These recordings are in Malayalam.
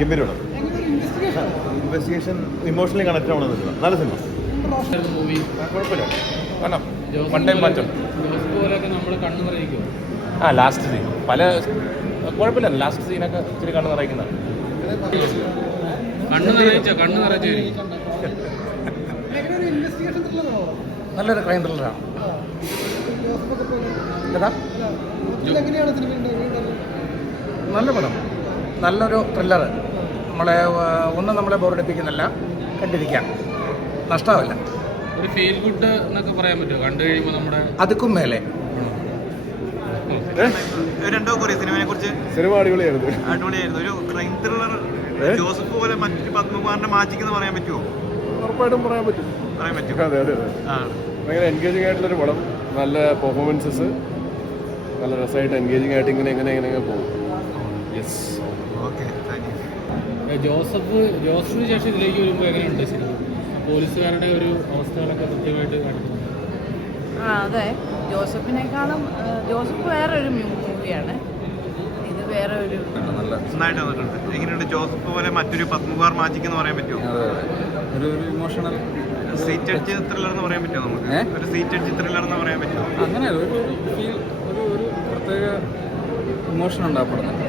ഗംഭീരമാണ്. ഇൻവെസ്റ്റിഗേഷൻ ഇമോഷണലി കണക്ട് ആവണമെന്നില്ല. നല്ല സിനിമ. മൂവി കുഴപ്പമില്ല. കാരണം വൺ ടൈം മാറ്റം. ആ ലാസ്റ്റ് സീൻ പല കുഴപ്പമില്ല. ലാസ്റ്റ് സീനൊക്കെ ഇച്ചിരി കണ്ണ് നിറയ്ക്കുന്നതാണ്. നല്ലൊരു ക്രൈം ത്രില്ലറാണ്. നല്ല പടം, നല്ലൊരു ത്രില്ലർ. നമ്മളെ ബോറടിപ്പിക്കുന്നില്ല, കണ്ടിരിക്കാം, നഷ്ടമല്ല. ഒരു ഫീൽ ഗുഡ് എന്നൊക്കെ പറയാൻ പറ്റുമോ? കണ്ടു കഴിയുമ്പോൾ നമ്മുടെ അതുക്കും മേലെ. സിനിമ അടിപൊളിയായിരുന്നു. ഒരു ക്രൈം ത്രില്ലർ. ജോസഫ് പോലെ മറ്റു പത്മകുമാറിന്റെ മാജിക് പറയാൻ പറ്റുമോ? ഉറപ്പായിട്ടും പറയാൻ പറ്റും. അതെ അതെ അതെ. ഭയങ്കര എൻഗേജിങ് ആയിട്ടുള്ളൊരു പടം. നല്ല പെർഫോമൻസസ്, നല്ല രസമായിട്ട് എൻഗേജിങ് ആയിട്ട് ഇങ്ങനെ പോകും. യെസ്. ജോസഫിന് ശേഷം ഇതിലേക്ക് വരുമ്പോൾ എങ്ങനെയുണ്ട് സിനിമ? പോലീസുകാരുടെ ഒരു അവസ്ഥകളൊക്കെ കൃത്യമായിട്ട് കാണിക്കുന്നു. അതെ, ജോസഫിനേക്കാളും ജോസഫ് വേറെ ഒരു മൂവിയാണ്, ഇത് വേറെ ഒരു നന്നായിട്ട് വന്നിട്ടുണ്ട്. എങ്ങനെയുണ്ട് ജോസഫ് പോലെ മറ്റൊരു പത്മകുമാർ മാജിക് എന്ന് പറയാൻ പറ്റുമോ? ഒരു ഇമോഷണൽ സീറ്റ് അടിച്ച് ത്രില്ലർ എന്ന് പറയാൻ പറ്റുമോ? നമുക്ക് ഒരു സീറ്റ് അടിച്ച് ത്രില്ലർ എന്ന് പറയാൻ പറ്റുമോ? അങ്ങനെ ഒരു പ്രത്യേക ഇമോഷൻ ഉണ്ടാക്കപ്പെടുന്നത്.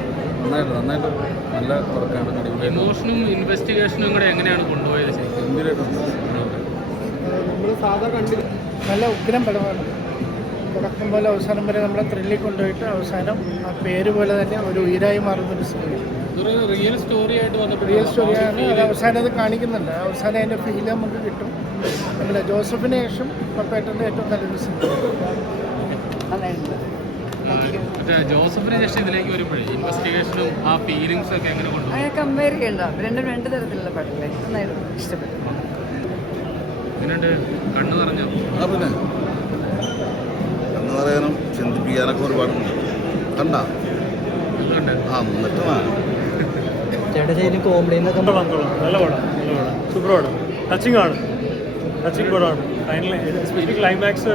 നന്നായിട്ട് നല്ല വർക്കാണ്. ഇമോഷനും ഇൻവെസ്റ്റിഗേഷനും കൂടെ എങ്ങനെയാണ് കൊണ്ടുപോയത്? നല്ല ഉഗ്രം പടമാണ്. തുടക്കം പോലെ അവസാനം വരെ നമ്മളെ ത്രില്ലിൽ കൊണ്ടുപോയിട്ട് അവസാനം ആ പേര് പോലെ തന്നെ ഒരു ഉയരായി മാറുന്നൊരു സിനിമ. റിയൽ സ്റ്റോറിയാണ്. അത് അവസാനം അത് കാണിക്കുന്നുണ്ട്. അവസാനം അതിൻ്റെ ഫീൽ നമുക്ക് കിട്ടും. നമ്മുടെ ജോസഫിന് ശേഷം പപ്പേട്ടൻ്റെ ഏറ്റവും നല്ലൊരു സിനിമ. ജോസഫിന് ശേഷം ഇതിലേക്ക് വരുമ്പോഴേ ഇൻവെസ്റ്റിഗേഷനും ആ ഫീലിങ്സും ഒക്കെ എങ്ങനെ കൊണ്ടുപോകും? അങ്ങനെ കമ്പയർ ചെയ്യണ്ട. രണ്ട് തരത്തിലുള്ള പടങ്ങളെ നന്നായിട്ട് ഇഷ്ടപ്പെട്ടു. എങ്ങനെയുണ്ട്? കണ്ണു നിറഞ്ഞോ? പിന്നെ കണ്ണു നിറയാനും ചിന്തിപ്പിക്കാനൊക്കെ ഒരുപാടുണ്ട്. കണ്ട കോമഡി നല്ല പടം, സൂപ്പർ പടം. ടച്ചിങ് പടമാണ്. ഫൈനലി എസ്പെഷ്യലി ക്ലൈമാക്സ്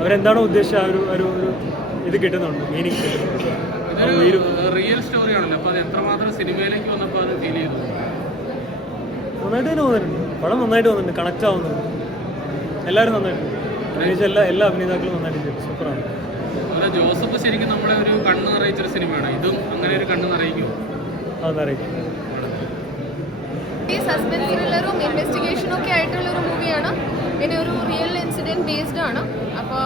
അവരെന്താണോ ഉദ്ദേശിച്ച ഒരു ഇത് കിട്ടുന്നുണ്ട്, മീനിങ്. റിയൽ സ്റ്റോറിയാണല്ലോ, അപ്പോൾ അത് എത്രമാത്രം സിനിമയിലേക്ക് വന്നപ്പോൾ അത് ഫീൽ ചെയ്തു? നന്നായിട്ട് തന്നെ തോന്നുന്നുണ്ട്. പടം നന്നായിട്ട് തോന്നുന്നുണ്ട്, കണക്റ്റ് ആവുന്നുണ്ട്. എല്ലാവരും നന്നായിട്ടുണ്ട്. അഭിനയിച്ച എല്ലാ അഭിനേതാക്കളും നന്നായിട്ട് ചെയ്തു. സൂപ്പറാണ്. ജോസഫ് ശരിക്കും നമ്മളെ ഒരു കണ്ണ് നിറയിച്ചൊരു സിനിമയാണ്. ഇതും അങ്ങനെ ഒരു കണ്ണ് നിറയിക്കുമോ? അതറിയിക്കും. സസ്പെൻസ് ത്രില്ലറും ഇൻവെസ്റ്റിഗേഷനും ഒക്കെ ആയിട്ടുള്ളൊരു മൂവിയാണ്. പിന്നെ ഒരു റിയൽ ഇൻസിഡൻറ്റ് ബേസ്ഡ് ആണ്. അപ്പോൾ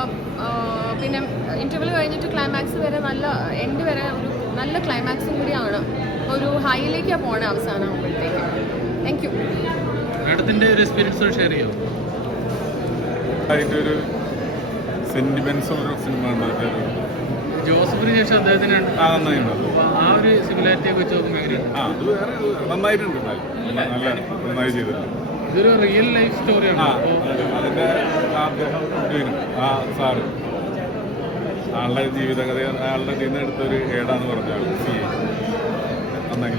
പിന്നെ ഇൻ്റർവെൽ കഴിഞ്ഞിട്ട് ക്ലൈമാക്സ് വരെ നല്ല എൻഡ് വരെ ഒരു നല്ല ക്ലൈമാക്സും കൂടിയാണ്. ഒരു ഹൈയിലേക്കാണ് പോകണേ അവസാനം ആകുമ്പോഴത്തേക്ക്. Thank you. മാഡത്തിൻ്റെ ഒരു എക്സ്പീരിയൻസ് ഷെയർ ചെയ്യാം. ഒരു സെന്റിമെന്റ്സ് ഒരു സിനിമ ജോസഫിന് ശേഷം അദ്ദേഹത്തിന് ആ ഒരു സിമിലാരിറ്റി ഒക്കെ വെച്ച് നോക്കുമ്പോൾ എങ്ങനെയാണ്? അത് വേറെ നന്നായിട്ടുണ്ട്. നന്നായി ചെയ്തിട്ടുണ്ട്. ഇതൊരു റിയൽ ലൈഫ് സ്റ്റോറിയാണ്. അതിന്റെ അദ്ദേഹം ആ സാറ് ആളുടെ ജീവിതകഥ അയാളുടെ ഇതിൽ നിന്ന് എടുത്തൊരു ഏടാന്ന് പറഞ്ഞാൽ നന്നായി.